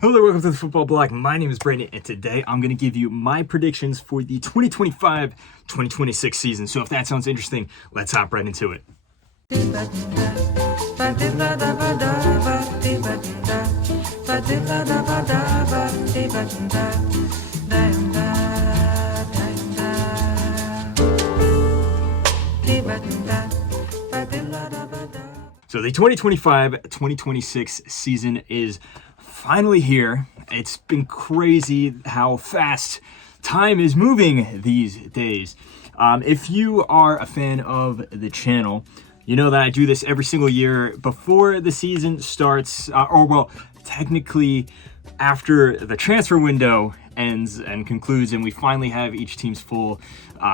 Hello there, welcome to the Football Bloc. My name is Brandon, and today I'm going to give you my predictions for the 2025-2026 season. So if that sounds interesting, let's hop right into it. So the 2025-2026 season is finally here. It's been crazy how fast time is moving these days. If you are a fan of the channel, you know that I do this every single year before the season starts, technically after the transfer window ends and concludes and we finally have each team's full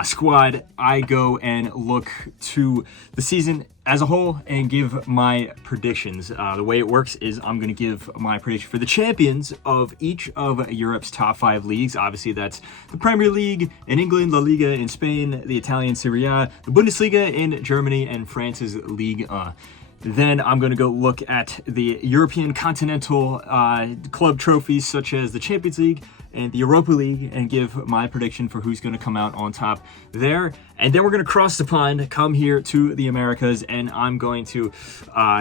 squad. I go and look to the season as a whole and give my predictions. The way it works is I'm going to give my prediction for the champions of each of Europe's top 5 leagues. Obviously, that's the Premier League in England, La Liga in Spain, the Italian Serie A, the Bundesliga in Germany, and France's Ligue. Then I'm going to go look at the European continental club trophies such as the Champions League and the Europa League and give my prediction for who's going to come out on top there. And then we're going to cross the pond, come here to the Americas, and I'm going to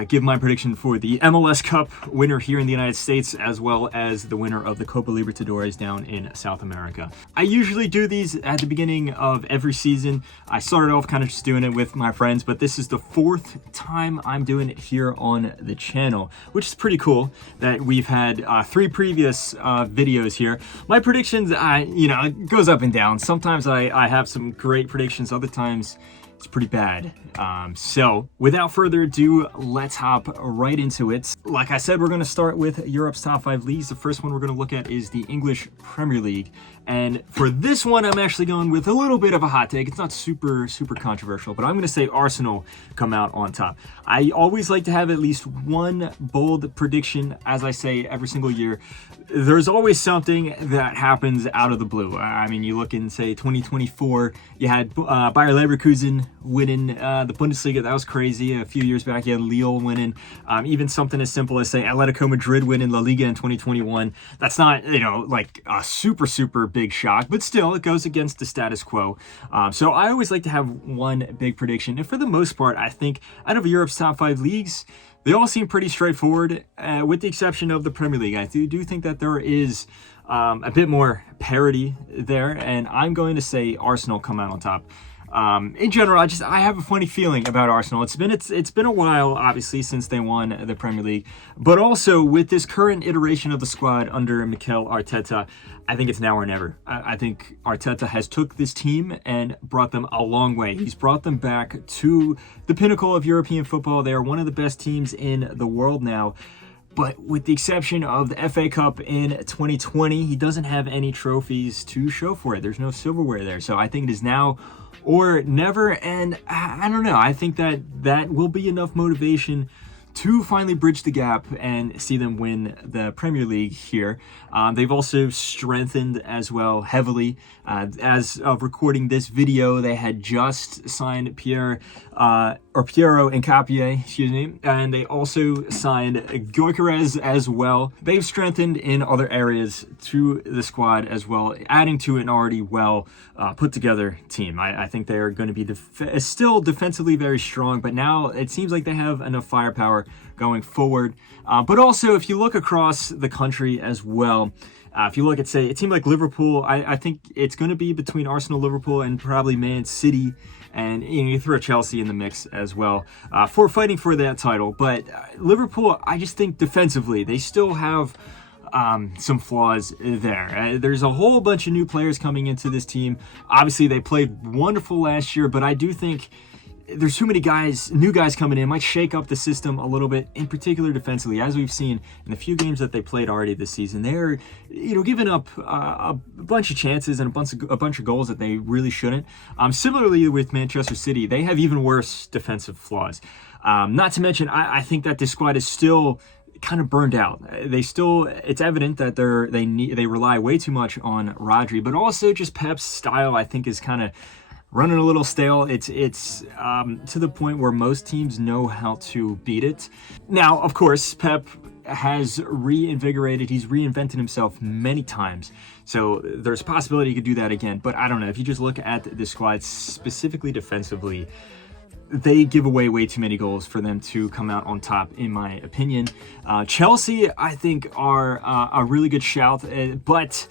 give my prediction for the MLS Cup winner here in the United States, as well as the winner of the Copa Libertadores down in South America. I usually do these at the beginning of every season. I started off kind of just doing it with my friends, but this is the 4th time I'm doing it here on the channel, which is pretty cool that we've had 3 previous videos here. My predictions, it goes up and down. Sometimes I have some great predictions. Other times it's pretty bad. So without further ado, let's hop right into it. Like I said, we're going to start with Europe's top 5 leagues. The first one we're going to look at is the English Premier League. And for this one, I'm actually going with a little bit of a hot take. It's not super controversial, but I'm going to say Arsenal come out on top. I always like to have at least one bold prediction, as I say every single year. There's always something that happens out of the blue. I mean, you look in, say, 2024, you had Bayer Leverkusen winning the Bundesliga. That was crazy. A few years back, you had Lille winning. Even something as simple as, say, Atletico Madrid winning La Liga in 2021. That's not, like a super big shock, but still, it goes against the status quo. So I always like to have one big prediction. And for the most part, I think out of Europe's top 5 leagues, they all seem pretty straightforward, with the exception of the Premier League. I do think that there is a bit more parity there, and I'm going to say Arsenal come out on top. In general, I have a funny feeling about Arsenal. It's been a while, obviously, since they won the Premier League, but also with this current iteration of the squad under Mikel Arteta, I think it's now or never. I think Arteta has took this team and brought them a long way. He's brought them back to the pinnacle of European football. They are one of the best teams in the world now. But with the exception of the FA Cup in 2020, he doesn't have any trophies to show for it. There's no silverware there. So I think it is now or never. And I don't know. I think that will be enough motivation to finally bridge the gap and see them win the Premier League here. They've also strengthened as well heavily. As of recording this video, they had just signed Piero Hincapié, and they also signed Gyökeres as well. They've strengthened in other areas to the squad as well, adding to an already well put together team. I think they are going to be still defensively very strong, but now it seems like they have enough firepower going forward. But also, if you look across the country as well, if you look at, say, a team like Liverpool, I think it's going to be between Arsenal, Liverpool, and probably Man City. And you throw Chelsea in the mix as well for fighting for that title. But Liverpool, I just think defensively, they still have some flaws there. There's a whole bunch of new players coming into this team. Obviously, they played wonderful last year, but I do think there's too many new guys coming in. Might shake up the system a little bit, in particular defensively, as we've seen in the few games that they played already this season. They're, giving up a bunch of chances and a bunch of goals that they really shouldn't. Similarly with Manchester City, they have even worse defensive flaws. Not to mention, I think that this squad is still kind of burned out. It's evident that they rely way too much on Rodri, but also just Pep's style, I think, is kind of running a little stale. It's to the point where most teams know how to beat it. Now, of course, Pep has reinvigorated. He's reinvented himself many times. So there's a possibility he could do that again. But I don't know. If you just look at the squad, specifically defensively, they give away way too many goals for them to come out on top, in my opinion. Chelsea, I think, are a really good shout, but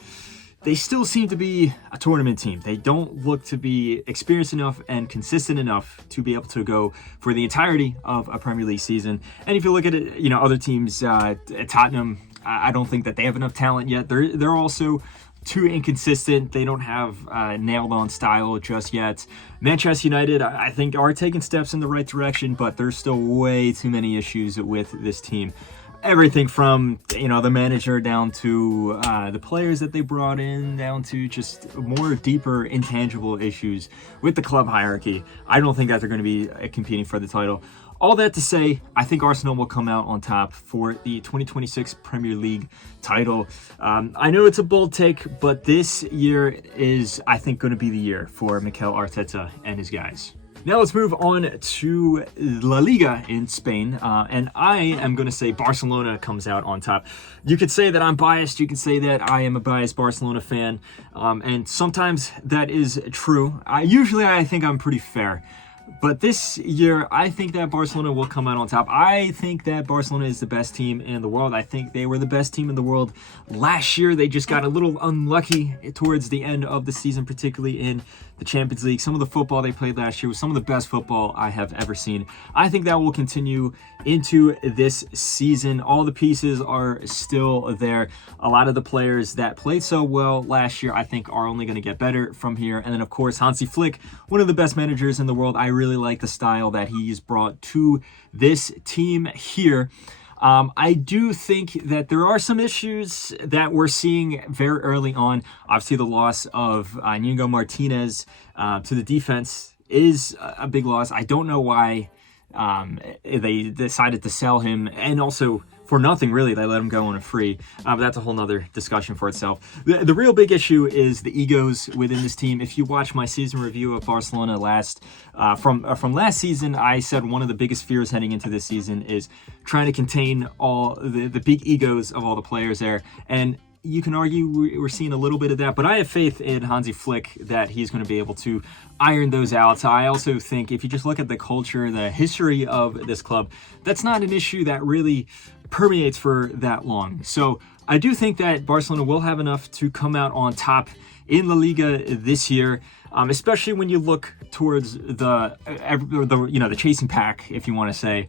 they still seem to be a tournament team. They don't look to be experienced enough and consistent enough to be able to go for the entirety of a Premier League season. And if you look at it, other teams, Tottenham, I don't think that they have enough talent yet. They're also too inconsistent. They don't have nailed on style just yet. Manchester United, I think, are taking steps in the right direction, but there's still way too many issues with this team. Everything from, the manager down to the players that they brought in, down to just more deeper intangible issues with the club hierarchy. I don't think that they're going to be competing for the title. All that to say, I think Arsenal will come out on top for the 2026 Premier League title. I know it's a bold take, but this year is, I think, going to be the year for Mikel Arteta and his guys. Now let's move on to La Liga in Spain, and I am going to say Barcelona comes out on top. You could say that I'm biased, you could say that I am a biased Barcelona fan, and sometimes that is true. Usually I think I'm pretty fair. But this year, I think that Barcelona will come out on top. I think that Barcelona is the best team in the world. I think they were the best team in the world last year. They just got a little unlucky towards the end of the season, particularly in the Champions League. Some of the football they played last year was some of the best football I have ever seen. I think that will continue into this season. All the pieces are still there. A lot of the players that played so well last year, I think, are only going to get better from here. And then, of course, Hansi Flick, one of the best managers in the world. I really like the style that he's brought to this team here. I do think that there are some issues that we're seeing very early on. Obviously, the loss of Íñigo Martinez to the defense is a big loss. I don't know why they decided to sell him, and also for nothing, really. They let him go on a free, but that's a whole nother discussion for itself. The real big issue is the egos within this team. If you watch my season review of Barcelona from last season, I said one of the biggest fears heading into this season is trying to contain all the big egos of all the players there. And you can argue we're seeing a little bit of that, but I have faith in Hansi Flick that he's going to be able to iron those out. I also think if you just look at the culture, the history of this club, that's not an issue that really permeates for that long. So I do think that Barcelona will have enough to come out on top in La Liga this year, especially when you look towards the chasing pack, if you want to say.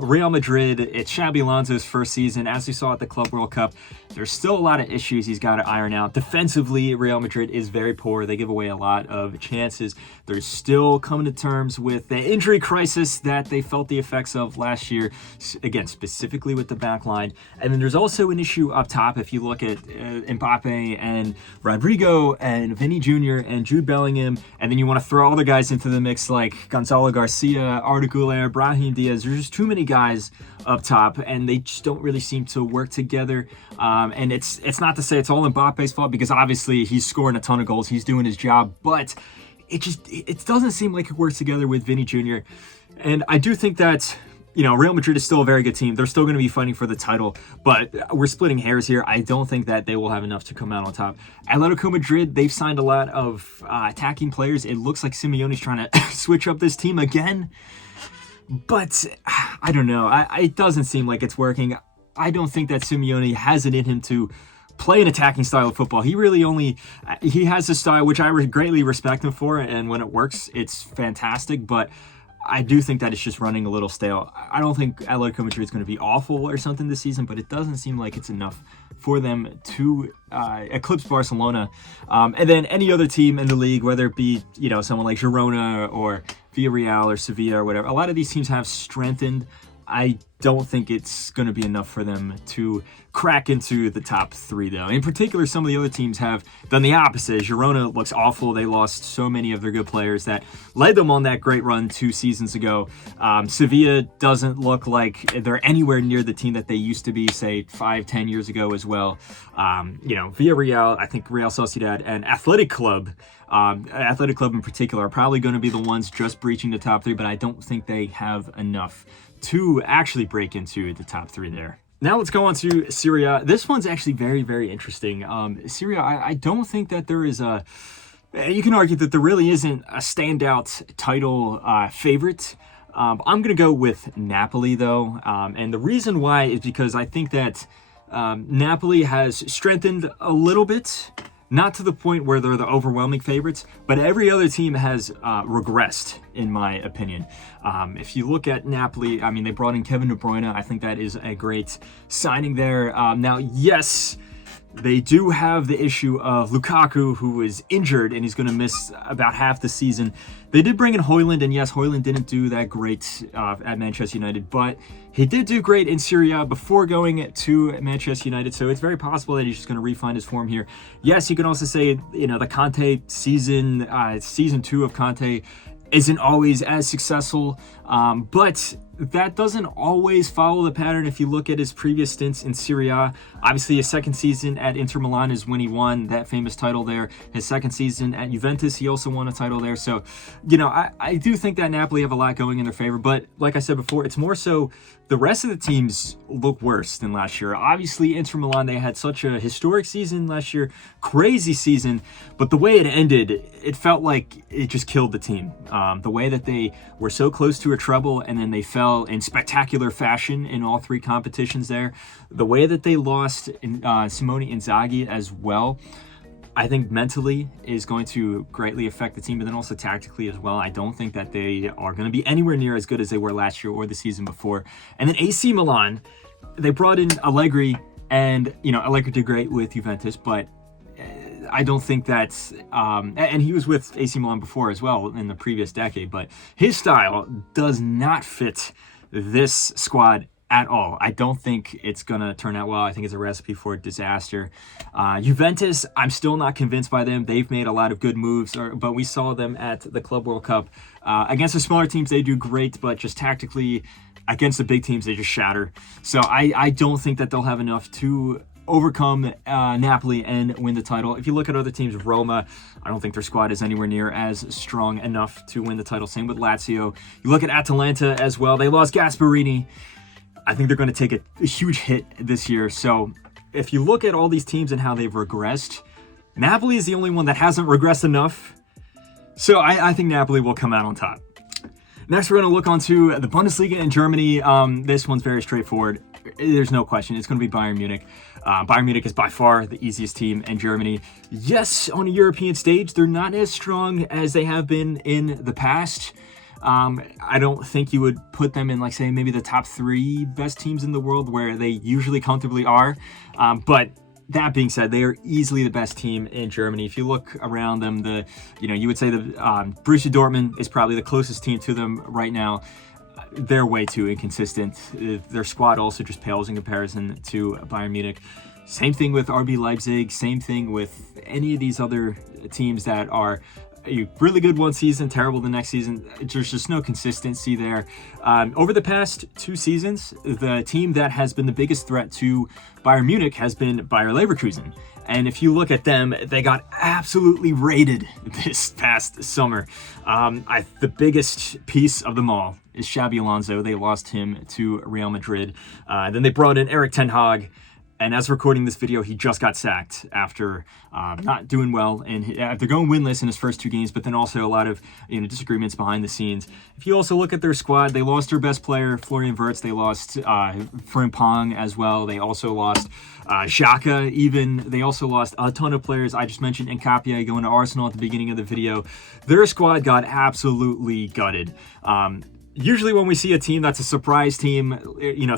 Real Madrid, it's Xabi Alonso's first season. As we saw at the Club World Cup, there's still a lot of issues he's got to iron out. Defensively, Real Madrid is very poor. They give away a lot of chances. They're still coming to terms with the injury crisis that they felt the effects of last year, again, specifically with the back line. And then there's also an issue up top. If you look at Mbappe and Rodrigo and Vinny Jr. and Jude Bellingham, and then you want to throw all the guys into the mix like Gonzalo Garcia, Arda Güler, Brahim Diaz. There's just too many guys up top, and they just don't really seem to work together. And it's not to say it's all Mbappe's fault, because obviously he's scoring a ton of goals. He's doing his job, but it doesn't seem like it works together with Vinny Jr. And I do think that Real Madrid is still a very good team. They're still going to be fighting for the title, but we're splitting hairs here. I don't think that they will have enough to come out on top. Atletico Madrid, they've signed a lot of attacking players. It looks like Simeone's trying to switch up this team again, but I don't know. It doesn't seem like it's working. I don't think that Simeone has it in him to play an attacking style of football. He has a style which I greatly respect him for, and when it works, it's fantastic, but I do think that it's just running a little stale. I don't think Atletico Madrid is going to be awful or something this season, but it doesn't seem like it's enough for them to eclipse Barcelona. And then any other team in the league, whether it be someone like Girona or Villarreal or Sevilla or whatever, a lot of these teams have strengthened. I don't think it's going to be enough for them to crack into the top three, though. In particular, some of the other teams have done the opposite. Girona looks awful. They lost so many of their good players that led them on that great run 2 seasons ago. Sevilla doesn't look like they're anywhere near the team that they used to be, say, 5-10 years ago as well. Villarreal, I think Real Sociedad, and Athletic Club in particular are probably going to be the ones just breaching the top three, but I don't think they have enough to actually break into the top three there. Now let's go on to Serie A. This one's actually very, very interesting. Serie A, I don't think that there is a... You can argue that there really isn't a standout title favorite. I'm going to go with Napoli, though. And the reason why is because I think that Napoli has strengthened a little bit. Not to the point where they're the overwhelming favorites, but every other team has regressed, in my opinion. If you look at Napoli, I mean, they brought in Kevin De Bruyne. I think that is a great signing there. Now, yes, they do have the issue of Lukaku, who is injured, and he's going to miss about half the season. They did bring in Højlund, and yes, Højlund didn't do that great at Manchester United, but he did do great in Serie A before going to Manchester United, so it's very possible that he's just going to refine his form here. Yes, you can also say, the Conte season, season 2 of Conte isn't always as successful, but that doesn't always follow the pattern. If you look at his previous stints in Serie A, obviously his second season at Inter Milan is when he won that famous title there. His second season at Juventus, he also won a title there. So, I do think that Napoli have a lot going in their favor, but like I said before, it's more so the rest of the teams look worse than last year. Obviously, Inter Milan, they had such a historic season last year, crazy season, but the way it ended, it felt like it just killed the team. The way that they were so close to a treble and then they fell in spectacular fashion in all three competitions there. The way that they lost Simone Inzaghi as well, I think mentally is going to greatly affect the team, but then also tactically as well. I don't think that they are going to be anywhere near as good as they were last year or the season before. And then AC Milan, they brought in Allegri, and Allegri did great with Juventus, but I don't think that's and he was with AC Milan before as well in the previous decade, but his style does not fit this squad at all. I don't think it's going to turn out well. I think it's a recipe for disaster. Juventus, I'm still not convinced by them. They've made a lot of good moves, but we saw them at the Club World Cup. Against the smaller teams, they do great, but just tactically, against the big teams, they just shatter. So I don't think that they'll have enough to overcome Napoli and win the title. If you look at other teams, Roma, I don't think their squad is anywhere near as strong enough to win the title. Same with Lazio. You look at Atalanta as well. They lost Gasperini. I think they're going to take a huge hit this year. So if you look at all these teams and how they've regressed, Napoli is the only one that hasn't regressed enough. So I think Napoli will come out on top. Next, we're going to look onto the Bundesliga in Germany. This one's very straightforward. There's no question. It's going to be Bayern Munich. Bayern Munich is by far the easiest team in Germany. Yes, on a European stage, they're not as strong as they have been in the past. I don't think you would put them in, say, maybe the top 3 best teams in the world where they usually comfortably are. But that being said, they are easily the best team in Germany. If you look around them, you would say the Borussia Dortmund is probably the closest team to them right now. They're way too inconsistent. Their squad also just pales in comparison to Bayern Munich. Same thing with RB Leipzig. Same thing with any of these other teams that are really good one season, terrible the next season. There's just no consistency there. Over the past 2 seasons, the team that has been the biggest threat to Bayern Munich has been Bayer Leverkusen. And if you look at them, they got absolutely raided this past summer. The biggest piece of them all is Xabi Alonso. They lost him to Real Madrid. Then they brought in Erik ten Hag. And as recording this video, he just got sacked after not doing well, and after going winless in his first 2 games, but then also a lot of disagreements behind the scenes. If you also look at their squad, they lost their best player, Florian Wirtz. They lost Frimpong as well. They also lost Xhaka even. They also lost a ton of players. I just mentioned Nkapia going to Arsenal at the beginning of the video. Their squad got absolutely gutted. Usually when we see a team that's a surprise team,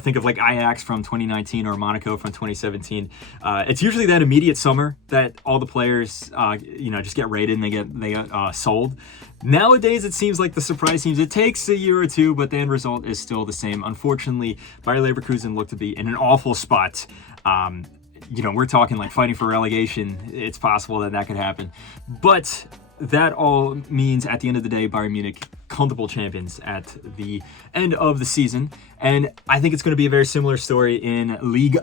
think of like Ajax from 2019 or Monaco from 2017. It's usually that immediate summer that all the players, just get raided and they get sold. Nowadays, it seems like the surprise teams, it takes a year or 2, but the end result is still the same. Unfortunately, Bayer Leverkusen looked to be in an awful spot. We're talking like fighting for relegation. It's possible that could happen. But that all means at the end of the day, Bayern Munich, comfortable champions at the end of the season. And I think it's going to be a very similar story in Ligue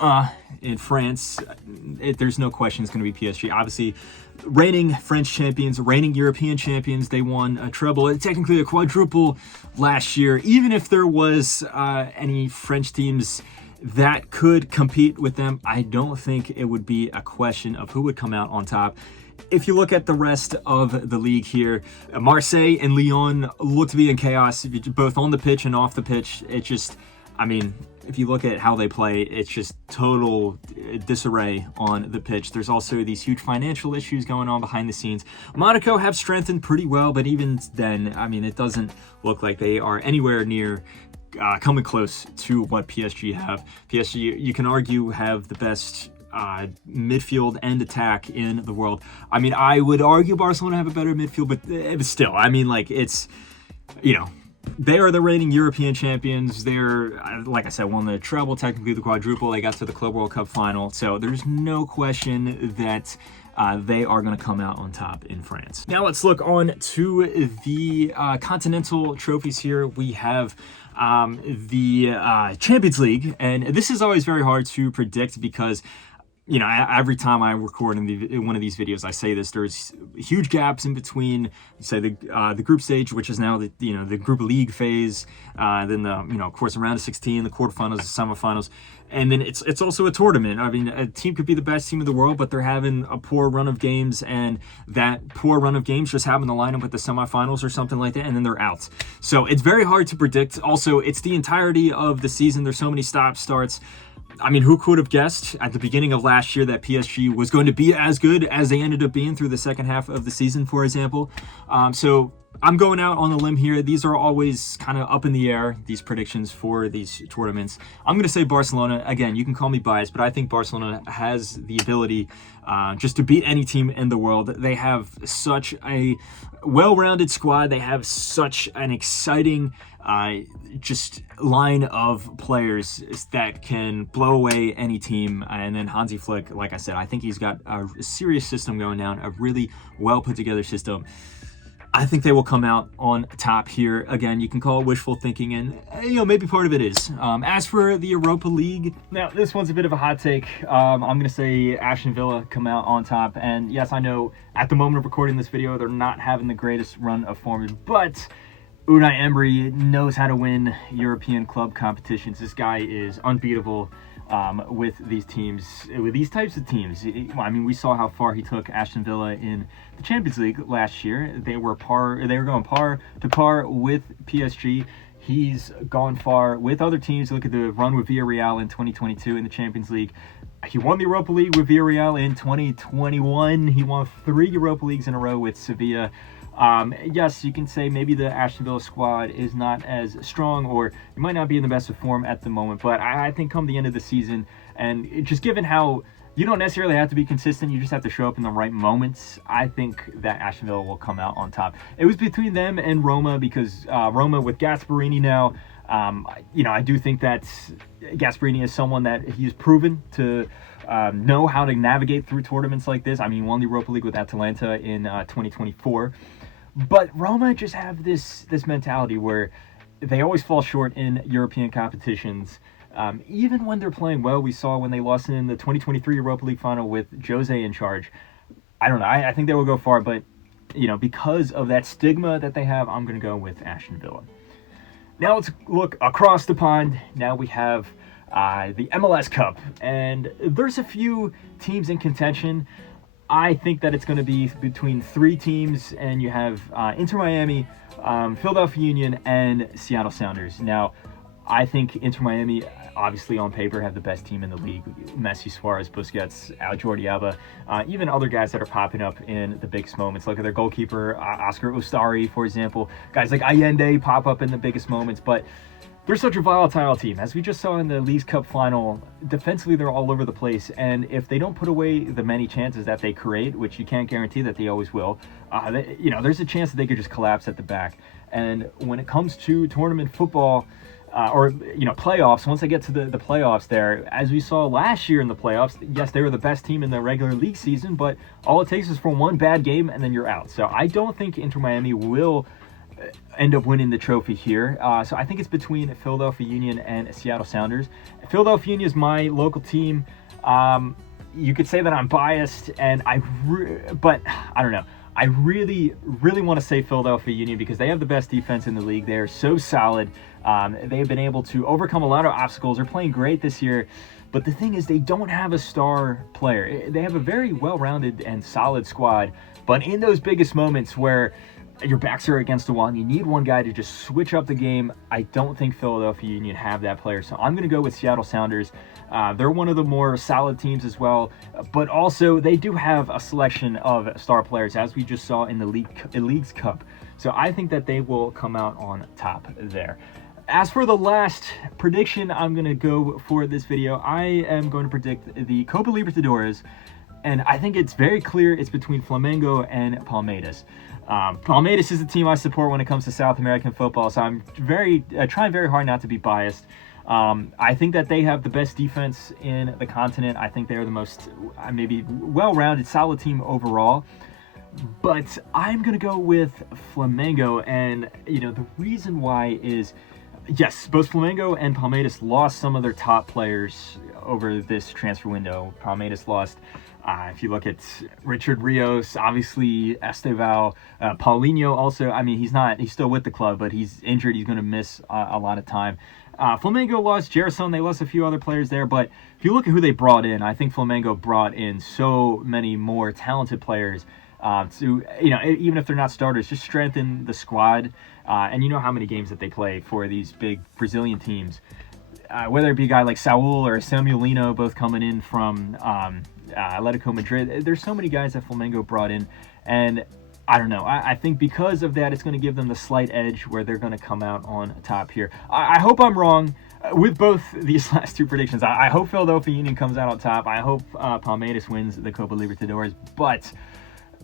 in France. There's no question it's going to be PSG. Obviously, reigning French champions, reigning European champions. They won a treble, technically a quadruple last year. Even if there was any French teams that could compete with them. I don't think it would be a question of who would come out on top. If you look at the rest of the league here, Marseille and Lyon look to be in chaos, both on the pitch and off the pitch. It's just, I mean, if you look at how they play, it's just total disarray on the pitch. There's also these huge financial issues going on behind the scenes. Monaco have strengthened pretty well, but even then, I mean, it doesn't look like they are anywhere near coming close to what PSG have. PSG, you can argue, have the best midfield and attack in the world. I mean, I would argue Barcelona have a better midfield, but still, I mean, like, it's, you know, they are the reigning European champions. They're, like I said, won the treble, technically the quadruple. They got to the Club World Cup final. So there's no question that they are going to come out on top in France. Now let's look on to the continental trophies here. We have the Champions League, and this is always very hard to predict because, you know, every time I record in one of these videos, I say this: there's huge gaps in between, say, the group stage, which is now the Europa League phase, then the of course, the round of 16, the quarterfinals, the semifinals, and then it's also a tournament. I mean, a team could be the best team in the world, but they're having a poor run of games, and that poor run of games just happen to line up with the semifinals or something like that, and then they're out. So it's very hard to predict. Also, it's the entirety of the season. There's so many stop-starts. I mean, who could have guessed at the beginning of last year that PSG was going to be as good as they ended up being through the second half of the season, for example? So I'm going out on a limb here. These are always kind of up in the air, these predictions for these tournaments. I'm going to say Barcelona. Again, you can call me biased, but I think Barcelona has the ability just to beat any team in the world. They have such a well-rounded squad. They have such an exciting just line of players that can blow away any team. And then Hansi Flick, like I said, I think he's got a serious system going down, a really well put together system. I think they will come out on top here. Again, you can call it wishful thinking, and maybe part of it is. As for the Europa League, now this one's a bit of a hot take. I'm going to say Aston Villa come out on top. And yes, I know at the moment of recording this video, they're not having the greatest run of form, but Unai Emery knows how to win European club competitions. This guy is unbeatable with these teams, with these types of teams. I mean, we saw how far he took Aston Villa in the Champions League last year. They were going par to par with PSG. He's gone far with other teams. Look at the run with Villarreal in 2022 in the Champions League. He won the Europa League with Villarreal in 2021. He won 3 Europa Leagues in a row with Sevilla. Yes, you can say maybe the Aston Villa squad is not as strong, or it might not be in the best of form at the moment, but I think come the end of the season, and just given how you don't necessarily have to be consistent, you just have to show up in the right moments, I think that Aston Villa will come out on top. It was between them and Roma, because Roma with Gasperini now, I do think that Gasperini is someone that he's proven to know how to navigate through tournaments like this. I mean, he won the Europa League with Atalanta in 2024. But Roma just have this mentality where they always fall short in European competitions. Even when they're playing well, we saw when they lost in the 2023 Europa League final with Jose in charge. I don't know. I think they will go far, but because of that stigma that they have, I'm going to go with Aston Villa. Now let's look across the pond. Now we have the MLS Cup, and there's a few teams in contention. I think that it's going to be between 3 teams, and you have Inter Miami, Philadelphia Union, and Seattle Sounders. Now, I think Inter Miami, obviously on paper, have the best team in the league. Messi, Suarez, Busquets, Jordi Alba, even other guys that are popping up in the biggest moments. Look at their goalkeeper, Oscar Ustari, for example. Guys like Allende pop up in the biggest moments, but they're such a volatile team. As we just saw in the League Cup final, defensively they're all over the place, and if they don't put away the many chances that they create, which you can't guarantee that they always will, there's a chance that they could just collapse at the back. And when it comes to tournament football, playoffs, once they get to the playoffs there, as we saw last year in the playoffs, yes, they were the best team in the regular league season, but all it takes is for one bad game and then you're out. So I don't think Inter Miami will end up winning the trophy here. So I think it's between Philadelphia Union and Seattle Sounders. Philadelphia Union is my local team. You could say that I'm biased, and but I don't know. I really want to say Philadelphia Union because they have the best defense in the league. They are so solid. They've been able to overcome a lot of obstacles. They're playing great this year. But the thing is, they don't have a star player. They have a very well-rounded and solid squad. But in those biggest moments where your backs are against the wall and you need one guy to just switch up the game, I don't think Philadelphia Union have that player. So I'm going to go with Seattle Sounders. They're one of the more solid teams as well, but also they do have a selection of star players, as we just saw in the League's Cup. So I think that they will come out on top there. As for the last prediction I'm going to go for this video, I am going to predict the Copa Libertadores, and I think it's very clear it's between Flamengo and Palmeiras. Palmeiras is the team I support when it comes to South American football, so I'm trying very hard not to be biased. I think that they have the best defense in the continent. I think they're the most maybe well-rounded, solid team overall. But I'm going to go with Flamengo, and the reason why is, yes, both Flamengo and Palmeiras lost some of their top players over this transfer window. Palmeiras lost, if you look at Richard Rios, obviously Estevao, Paulinho also. I mean, he's still with the club, but he's injured. He's going to miss a lot of time. Flamengo lost Gerson. They lost a few other players there, but if you look at who they brought in, I think Flamengo brought in so many more talented players to, even if they're not starters, just strengthen the squad. And you know how many games that they play for these big Brazilian teams. Whether it be a guy like Saul or Samuelino, both coming in from Atletico Madrid. There's so many guys that Flamengo brought in, and I don't know. I think because of that, it's going to give them the slight edge where they're going to come out on top here. I hope I'm wrong with both these last two predictions. I hope Philadelphia Union comes out on top. I hope Palmeiras wins the Copa Libertadores, but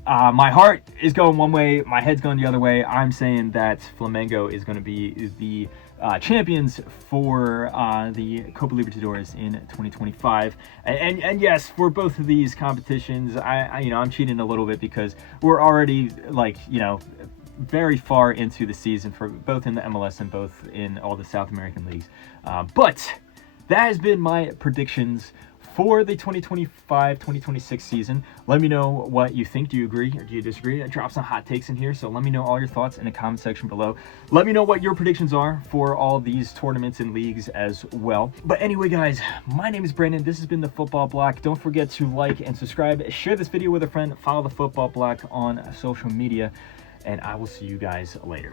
my heart is going one way, my head's going the other way. I'm saying that Flamengo is going to be the champions for the Copa Libertadores in 2025. And yes, for both of these competitions, I'm cheating a little bit because we're already very far into the season for both in the MLS and both in all the South American leagues. But that has been my predictions for the 2025-2026 season. Let me know what you think. Do you agree or do you disagree? I dropped some hot takes in here, so let me know all your thoughts in the comment section below. Let me know what your predictions are for all these tournaments and leagues as well. But anyway, guys, my name is Brandon. This has been the Football Block. Don't forget to like and subscribe. Share this video with a friend. Follow the Football Block on social media, and I will see you guys later.